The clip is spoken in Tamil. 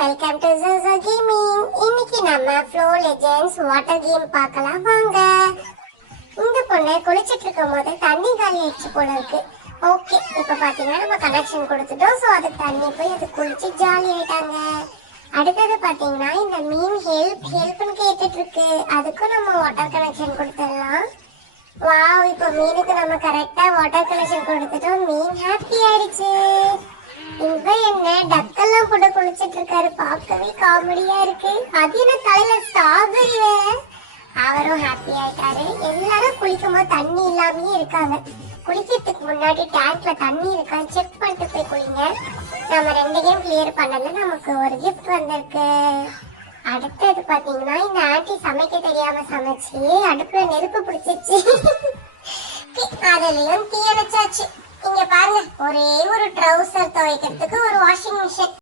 Welcome to Zozo Gaming. இன்னைக்கு நம்ம Flow Legends வாட்டர் கேம் பார்க்கலாம் வாங்க. இந்த பொண்ணு குளிச்சிட்டு இருக்கும்போது தண்ணி காலி ஆயிடுச்சு போல இருக்கு. ஓகே, இப்போ பாத்தீங்கன்னா நம்ம கனெக்ஷன் கொடுத்துட்டோம். சோ அது தண்ணி போய் அது குளிச்சு ஜாலி ஆயிட்டாங்க. அடுத்தது பாத்தீங்கன்னா இந்த மீன் ஹெல்ப்னு கேட்டுட்டு இருக்கு. அதுக்கும் நம்ம வாட்டர் கனெக்ஷன் கொடுத்துடலாம். வாவ், இப்போ மீனுக்கு நம்ம கரெக்டா வாட்டர் கனெக்ஷன் கொடுத்துட்டோம். மீன் ஹாப்பி ஆயிடுச்சு. இவ என்ன டக்கெல்லாம் போட்டு குளிச்சிட்டு இருக்காரு, பார்க்கவே காமெடியா இருக்கு. அது என்ன தலையில ஸ்ட்ராபெரி வேற. அவரும் ஹாப்பி ஆயிட்டாரு. எல்லாரும் குளிக்கும் போது தண்ணி இல்லாமயே இருக்காங்க. குளிக்கிறதுக்கு முன்னாடி டேங்க்ல தண்ணி இருக்கான்னு செக் பண்ணிட்டு போய் குளிங்க. நம்ம 2 கேம் கிளியர் பண்ணல, நமக்கு ஒரு கிஃப்ட் வந்திருக்கு. அடுத்தது பாத்தீங்கன்னா இந்த ஆண்டி சமைக்க தெரியாம சமைச்சு அடுப்புல நெருப்பு பிடிச்சிருச்சு. அதுலயும் தீ அணைச்சாச்சு. இங்க பாருங்க, ஒரே ஒரு ட்ரவுசர் துவைக்கிறதுக்கு ஒரு வாஷிங் மிஷின்.